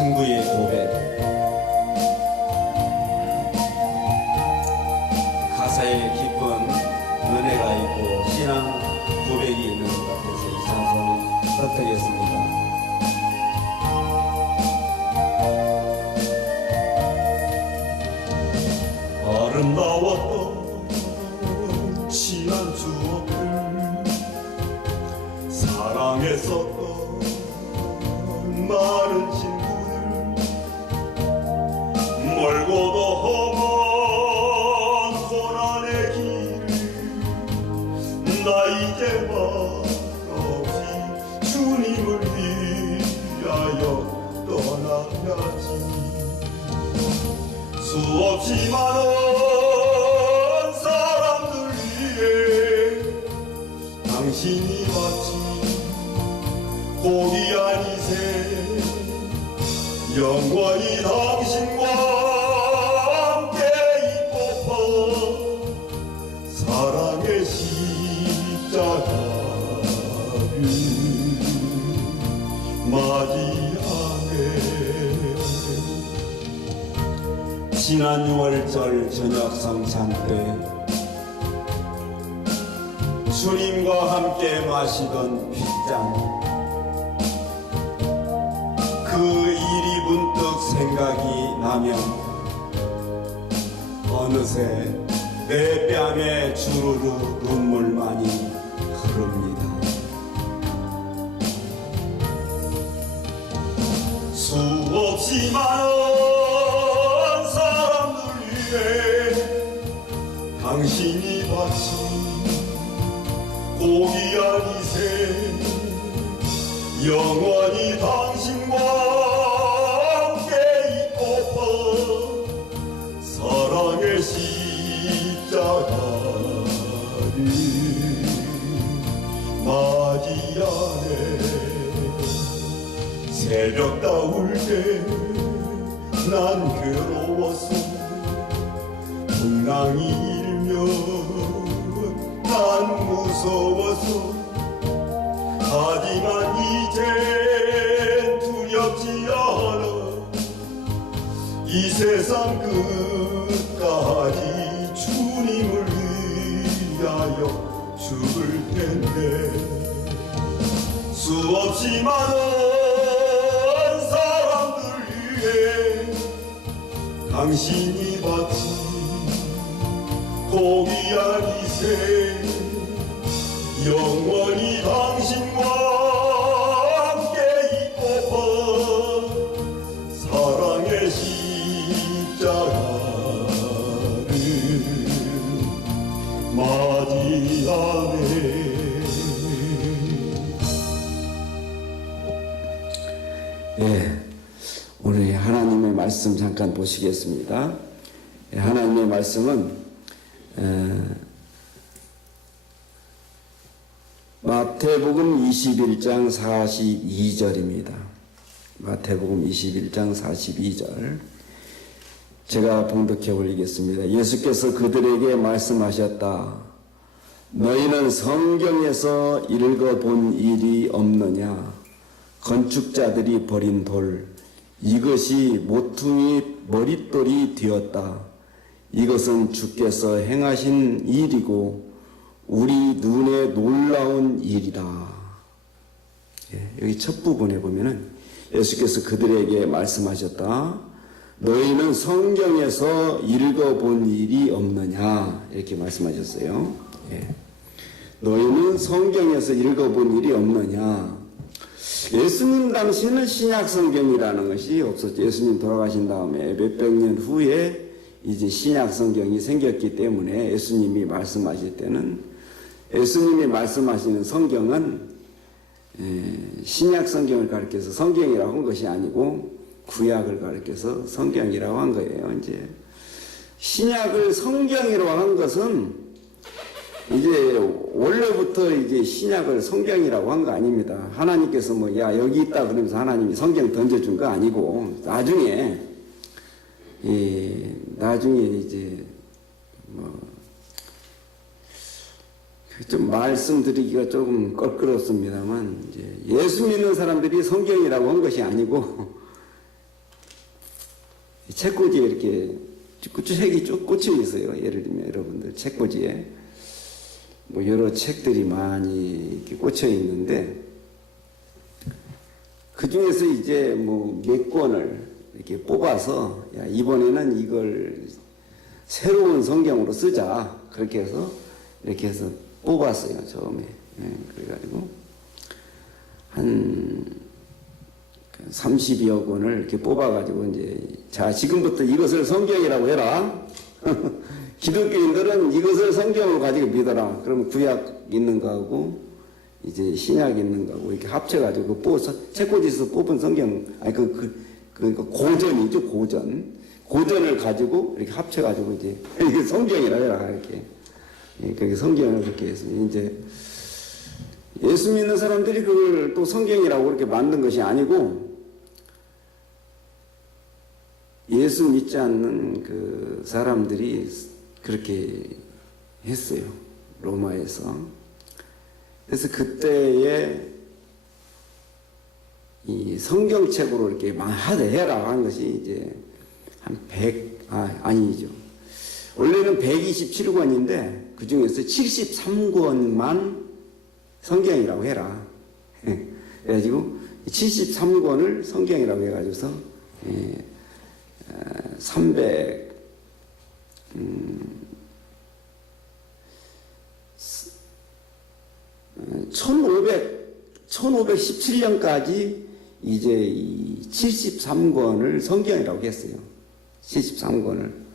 친구의 고백 지난 6월절 저녁 성찬 때 주님과 함께 마시던 빗장 그 일이 문득 생각이 나면 어느새 내 뺨에 주르르 눈물만이 흐릅니다. 수없이 많은 고기 아니세. 영원히 당신과 함께 있고파 사랑의 십자가를 맞이하네. 새벽 다울 때 난 괴로웠어 풍랑이 난 무서웠어 하지만 이제 두렵지 않아. 이 세상 끝까지 주님을 위하여 죽을 텐데 수없이 많은 사람들 위해 당신이 바친 영원히 당신과 함께 있고파 사랑의 십자가를 맞이하네. 예, 우리 하나님의 말씀 잠깐 보시겠습니다. 예, 하나님의 말씀은 에, 마태복음 21장 42절입니다. 마태복음 21장 42절. 제가 봉독해 올리겠습니다. 예수께서 그들에게 말씀하셨다. 너희는 성경에서 읽어본 일이 없느냐? 건축자들이 버린 돌, 이것이 모퉁이 머릿돌이 되었다. 이것은 주께서 행하신 일이고, 우리 눈에 놀라운 일이다. 예, 여기 첫 부분에 보면은 예수께서 그들에게 말씀하셨다. 너희는 성경에서 읽어본 일이 없느냐? 이렇게 말씀하셨어요. 예. 너희는 성경에서 읽어본 일이 없느냐? 예수님 당시에는 신약 성경이라는 것이 없었죠. 예수님 돌아가신 다음에 몇백 년 후에 이제 신약 성경이 생겼기 때문에 예수님이 말씀하실 때는 예수님이 말씀하시는 성경은 에, 신약 성경을 가리켜서 성경이라고 한 것이 아니고 구약을 가리켜서 성경이라고 한 거예요. 이제 신약을 성경이라고 한 것은 이제 원래부터 이제 신약을 성경이라고 한 거 아닙니다. 하나님께서 뭐 야 여기 있다 그러면서 하나님이 성경 던져준 거 아니고 나중에 이 나중에 이제 뭐 좀 말씀드리기가 조금 껄끄럽습니다만 이제 예수 믿는 사람들이 성경이라고 한 것이 아니고 책꽂이에 이렇게 쭉 책이 쭉 꽂혀 있어요. 예를 들면 여러분들 책꽂이에 뭐 여러 책들이 많이 꽂혀 있는데 그 중에서 이제 뭐 몇 권을 이렇게 뽑아서 야, 이번에는 이걸 새로운 성경으로 쓰자 그렇게 해서 이렇게 해서 뽑았어요 처음에 예, 그래가지고 한 30여 권을 이렇게 뽑아가지고 이제 자 지금부터 이것을 성경이라고 해라. 기독교인들은 이것을 성경으로 가지고 믿어라. 그러면 구약 있는 거하고 이제 신약 있는 거하고 이렇게 합쳐가지고 뽑아서 책꽂이에서 뽑은 성경 아니 그 그 그, 그 고전이죠 고전 고전을 가지고 이렇게 합쳐가지고 이제 이게 성경이라 해라 이렇게 예, 그게 성경을 그렇게 해서 이제 예수 믿는 사람들이 그걸 또 성경이라고 그렇게 만든 것이 아니고 예수 믿지 않는 그 사람들이 그렇게 했어요. 로마에서. 그래서 그때에 이 성경책으로 이렇게 하되 해라 하는 것이 이제 한 100, 아, 아니죠. 원래는 127권인데 그 중에서 73권만 성경이라고 해라. 그래가지고 73권을 성경이라고 해가지고서 예, 300 음, 1500 1517년까지 이제 이 73권을 성경이라고 했어요. 73권을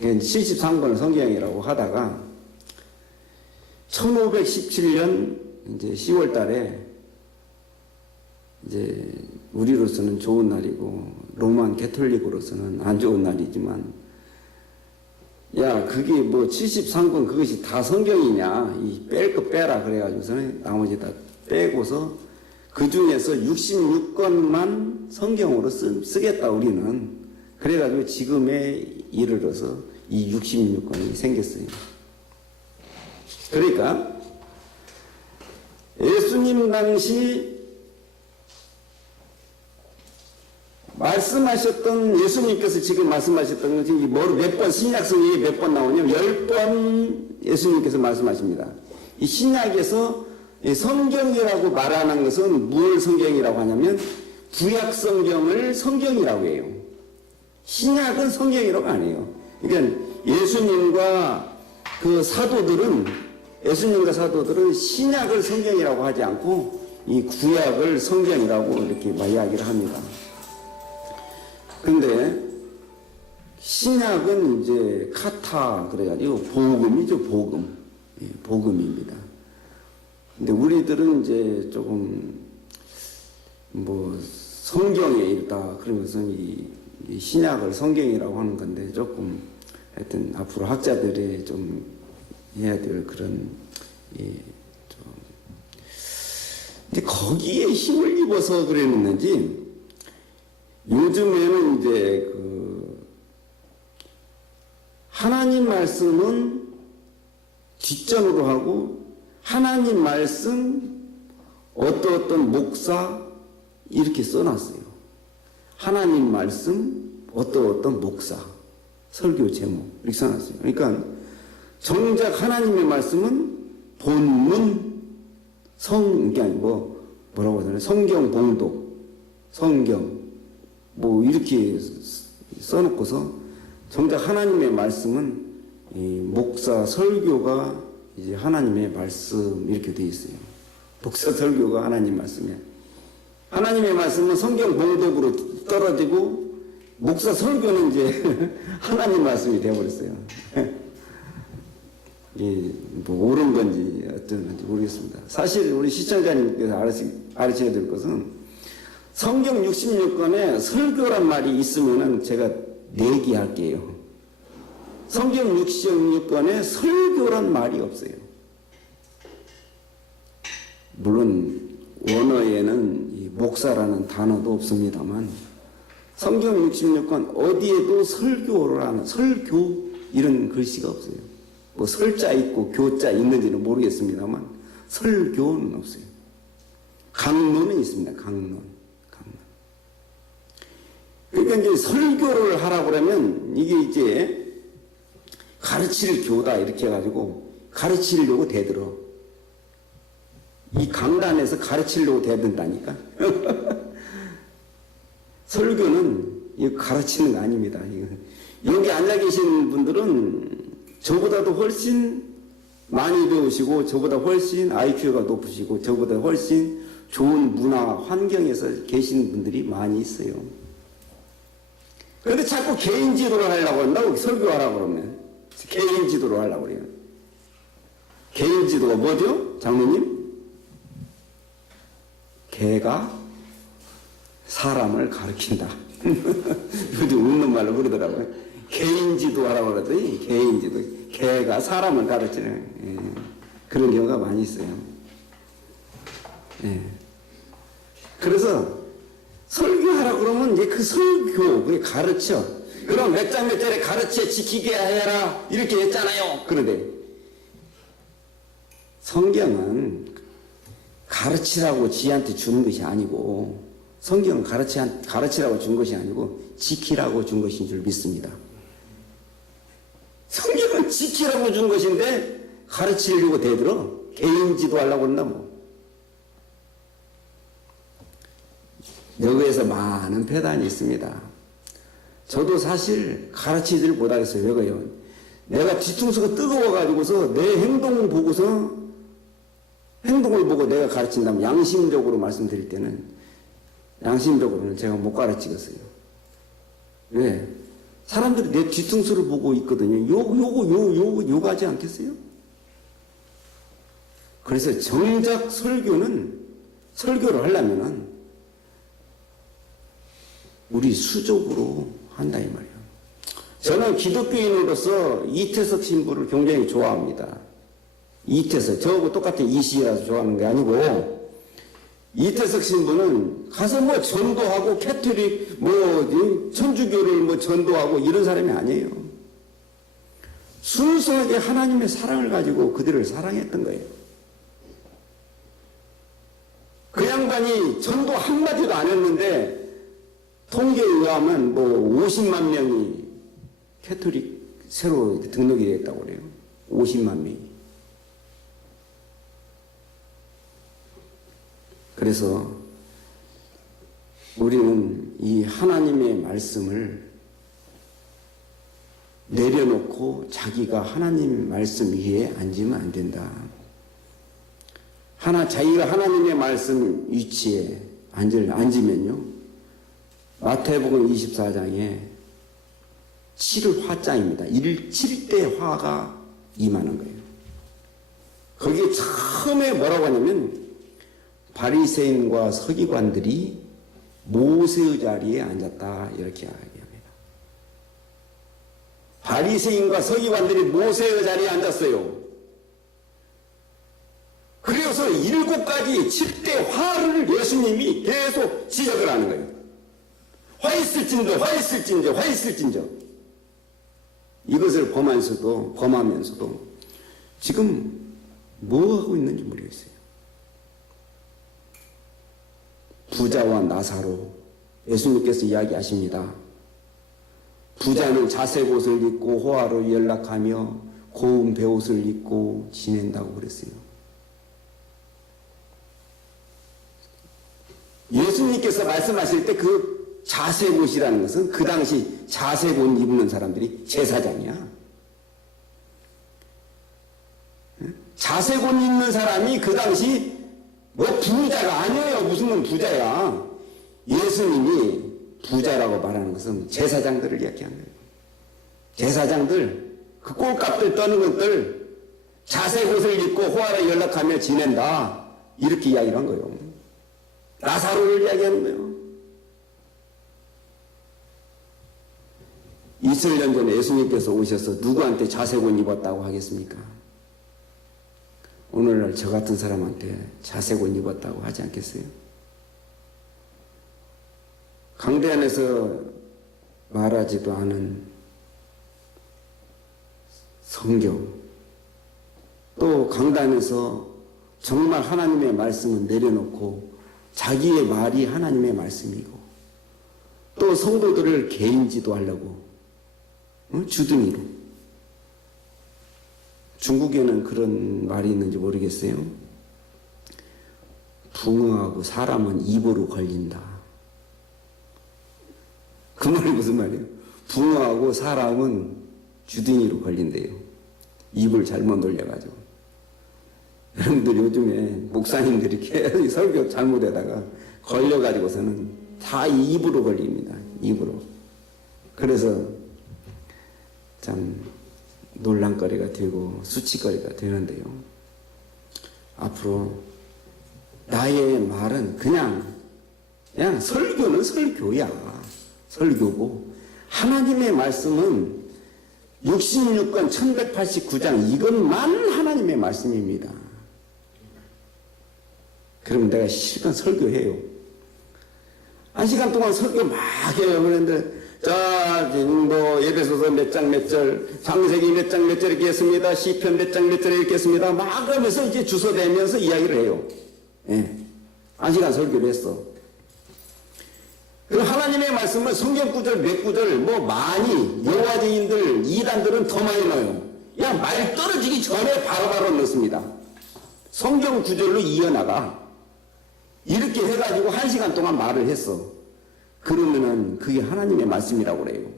73권을 성경이라고 하다가 1517년 이제 10월 달에 이제 우리로서는 좋은 날이고 로만 캐톨릭으로서는 안 좋은 날이지만 야 그게 뭐 73권 그것이 다 성경이냐? 이 뺄 거 빼라 그래가지고서는 나머지 다 빼고서 그 중에서 66권만 성경으로 쓰, 쓰겠다 우리는. 그래가지고 지금에 이르러서 이 66권이 생겼어요. 그러니까 예수님 당시 말씀하셨던 예수님께서 지금 말씀하셨던 것이 뭐몇번 신약성이 몇 번 나오냐면 열 번 예수님께서 말씀하십니다. 이 신약에서 이 성경이라고 말하는 것은 무엇 성경이라고 하냐면 구약 성경을 성경이라고 해요. 신약은 성경이라고 안 해요. 그러니까 예수님과 그 사도들은 예수님과 사도들은 신약을 성경이라고 하지 않고 이 구약을 성경이라고 이렇게 이야기를 합니다. 근데 신약은 이제 카타 그래가지고 복음이죠 복음 예, 복음입니다. 근데 우리들은 이제 조금 뭐 성경에 있다 그러면서 이, 이 신약을 성경이라고 하는 건데 조금 하여튼 앞으로 학자들이 좀 해야 될 그런 예, 좀 근데 거기에 힘을 입어서 그랬는지 요즘에는 이제 그 하나님 말씀은 뒷전으로 하고 하나님 말씀 어떤 어떤 목사 이렇게 써놨어요. 하나님 말씀 어떤 어떤 목사 설교 제목 이렇게 써놨어요. 그러니까 정작 하나님의 말씀은 본문 성 이게 아니고 뭐라고 하잖아요. 성경 봉독 성경 뭐 이렇게 써놓고서 정작 하나님의 말씀은 이 목사 설교가 이제 하나님의 말씀 이렇게 돼 있어요. 목사 설교가 하나님 말씀이야. 하나님의 말씀은 성경 봉독으로 떨어지고 목사 설교는 이제 하나님 말씀이 되어버렸어요. 예, 뭐 옳은 건지 어떤 건지 모르겠습니다. 사실 우리 시청자님께서 알으셔야 될 것은 성경 66권에 설교란 말이 있으면은 제가 내기할게요. 성경 66권에 설교란 말이 없어요. 물론 원어에는 이 목사라는 단어도 없습니다만 성경 66권 어디에도 설교를 하는 설교 이런 글씨가 없어요. 뭐 설자 있고 교자 있는지는 모르겠습니다만 설교는 없어요. 강론은 있습니다. 강론. 강론. 그러니까 이제 설교를 하라고 그러면 이게 이제 가르칠 교다 이렇게 해가지고 가르치려고 대들어. 이 강단에서 가르치려고 대든다니까. 설교는 가르치는 거 아닙니다. 여기 앉아 계신 분들은 저보다도 훨씬 많이 배우시고 저보다 훨씬 IQ가 높으시고 저보다 훨씬 좋은 문화 환경에서 계신 분들이 많이 있어요. 그런데 자꾸 개인 지도를 하려고 한다고 설교하라고 그러면 개인 지도를 하려고 그래요. 개인 지도가 뭐죠? 장로님? 개가 사람을 가르친다. 요즘 웃는 말로 그러더라고요. 개인 지도 하라고 그러더니 개인 지도. 개가 사람을 가르치는 예. 그런 경우가 많이 있어요. 예. 그래서 설교하라 그러면 이제 그 설교, 그게 가르쳐. 그럼 몇 장 몇 절에 가르쳐 지키게 해라. 이렇게 했잖아요. 그러대. 성경은 가르치라고 지한테 주는 것이 아니고, 성경은 가르치, 가르치라고 준 것이 아니고, 지키라고 준 것인 줄 믿습니다. 성경은 지키라고 준 것인데, 가르치려고 대들어. 개인 지도하려고 한다, 뭐. 여기에서 많은 폐단이 있습니다. 저도 사실 가르치지를 못하겠어요. 왜가요? 내가 뒤통수가 뜨거워가지고서 내 행동을 보고서 행동을 보고 내가 가르친다면 양심적으로 말씀드릴 때는 양심적으로는 제가 못 가르치겠어요. 왜? 사람들이 내 뒤통수를 보고 있거든요. 요, 요거, 요, 요거, 요가지 않겠어요? 그래서 정작 설교는, 설교를 하려면은 우리 수족으로 한다 이 말이에요. 저는 기독교인으로서 이태석 신부를 굉장히 좋아합니다. 이태석 저하고 똑같은 이시라서 좋아하는 게 아니고 이태석 신부는 가서 뭐 전도하고 캐톨릭 뭐 천주교를 뭐 전도하고 이런 사람이 아니에요. 순수하게 하나님의 사랑을 가지고 그들을 사랑했던 거예요. 그 양반이 전도 한마디도 안 했는데 통계에 의하면 뭐 50만 명이 캐톨릭 새로 등록이 됐다고 그래요. 50만 명이. 그래서 우리는 이 하나님의 말씀을 내려놓고 자기가 하나님 말씀 위에 앉으면 안 된다. 하나, 자기가 하나님의 말씀 위치에 앉을, 앉으면요. 마태복음 24장에 7을 화자입니다. 1, 7대 화가 임하는 거예요. 거기에 처음에 뭐라고 하냐면 바리새인과 서기관들이 모세의 자리에 앉았다 이렇게 이야기합니다. 바리새인과 서기관들이 모세의 자리에 앉았어요. 그래서 일곱 가지 7대 화를 예수님이 계속 지적을 하는 거예요. 화 있을진저, 화 있을진저, 화 있을진저. 이것을 범하면서도, 범하면서도 지금 뭐 하고 있는지 모르겠어요. 부자와 나사로 예수님께서 이야기하십니다. 부자는 자색 옷을 입고 호화로 연락하며 고운 배옷을 입고 지낸다고 그랬어요. 예수님께서 말씀하실 때 그 자색 옷이라는 것은 그 당시 자색 옷 입는 사람들이 제사장이야. 자색 옷 입는 사람이 그 당시 뭐 부자가 아니에요. 무슨 부자야. 예수님이 부자라고 말하는 것은 제사장들을 이야기하는 거예요. 제사장들, 그 꼴값들 떠는 것들, 자색 옷을 입고 호화를 연락하며 지낸다. 이렇게 이야기를 한 거예요. 나사로를 이야기하는 거예요. 2000년 전에 예수님께서 오셔서 누구한테 자색 옷 입었다고 하겠습니까? 오늘날 저 같은 사람한테 자색 옷 입었다고 하지 않겠어요? 강대 안에서 말하지도 않은 성경, 또 강단에서 정말 하나님의 말씀을 내려놓고 자기의 말이 하나님의 말씀이고 또 성도들을 개인 지도 하려고 어? 주둥이로 중국에는 그런 말이 있는지 모르겠어요. 붕어하고 사람은 입으로 걸린다. 그 말이 무슨 말이에요? 붕어하고 사람은 주둥이로 걸린대요. 입을 잘못 돌려가지고. 여러분들 요즘에 목사님들이 계속 설교 잘못하다가 걸려가지고서는 다 입으로 걸립니다. 입으로. 그래서 참 논란거리가 되고 수치거리가 되는데요. 앞으로 나의 말은 그냥 그냥 설교는 설교야. 설교고 하나님의 말씀은 66권 1189장 이것만 하나님의 말씀입니다. 그럼 내가 실컷 설교해요. 한 시간 동안 설교 막 해요. 그런데 자, 뭐 예배소서 몇 장 몇 절, 창세기 몇 장 몇 절 이렇게 했습니다. 시편 몇 장 몇 절 이렇게 했습니다. 막 그러면서 이제 주소 대면서 이야기를 해요. 예. 한 시간 설교를 했어. 그리고 하나님의 말씀을 성경 구절 몇 구절 뭐 많이 여호와제인들 이단들은 더 많이 넣어요. 그냥 말 떨어지기 전에 바로 바로 넣습니다. 성경 구절로 이어나가. 이렇게 해가지고 한 시간 동안 말을 했어. 그러면은 그게 하나님의 말씀이라고 그래요.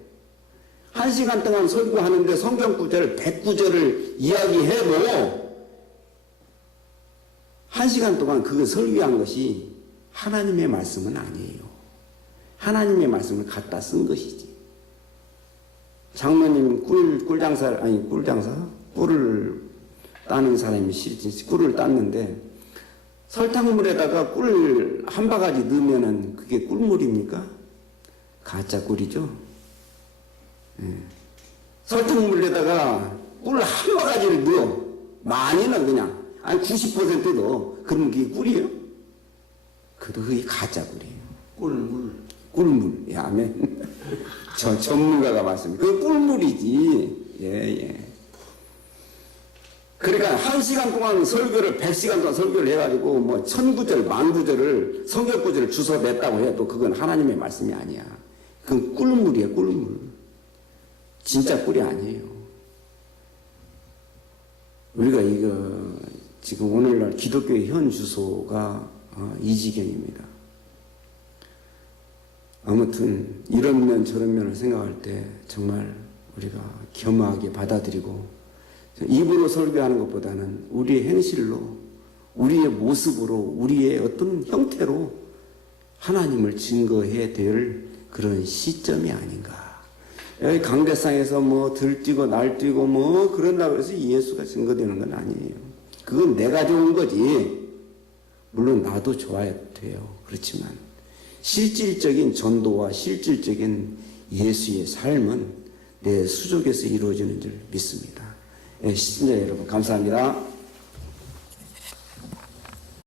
한 시간 동안 설교하는데 성경 구절 100구절을 이야기해도 한 시간 동안 그거 설교한 것이 하나님의 말씀은 아니에요. 하나님의 말씀을 갖다 쓴 것이지. 장모님 꿀, 꿀장사, 아니 꿀장사? 꿀을 따는 사람이 실지 꿀을 땄는데 설탕물에다가 꿀 한 바가지 넣으면은 그게 꿀물입니까? 가짜 꿀이죠. 예. 설탕물에다가 꿀 한 바가지를 넣어. 많이는 그냥. 아니 90% 넣어. 그러면 그게 꿀이에요? 그도 그게 가짜 꿀이에요. 꿀물. 꿀물. 야, 아멘. 저 전문가가 말씀니다 그 꿀물이지. 예, 예. 그러니까 한 시간 동안 설교를 백 시간 동안 설교를 해가지고 뭐 천구절 만구절을 성경구절을 주워 냈다고 해도 그건 하나님의 말씀이 아니야. 그건 꿀물이야 꿀물. 진짜 꿀이 아니에요. 우리가 이거 지금 오늘날 기독교의 현 주소가 어, 이 지경입니다. 아무튼 이런 면 저런 면을 생각할 때 정말 우리가 겸허하게 받아들이고 입으로 설교하는 것보다는 우리의 행실로 우리의 모습으로 우리의 어떤 형태로 하나님을 증거해야 될 그런 시점이 아닌가. 강대상에서 뭐 들뛰고 날뛰고 뭐 그런다고 해서 예수가 증거되는 건 아니에요. 그건 내가 좋은 거지. 물론 나도 좋아야 돼요. 그렇지만 실질적인 전도와 실질적인 예수의 삶은 내 수족에서 이루어지는 줄 믿습니다. 예, 시청자 여러분 감사합니다.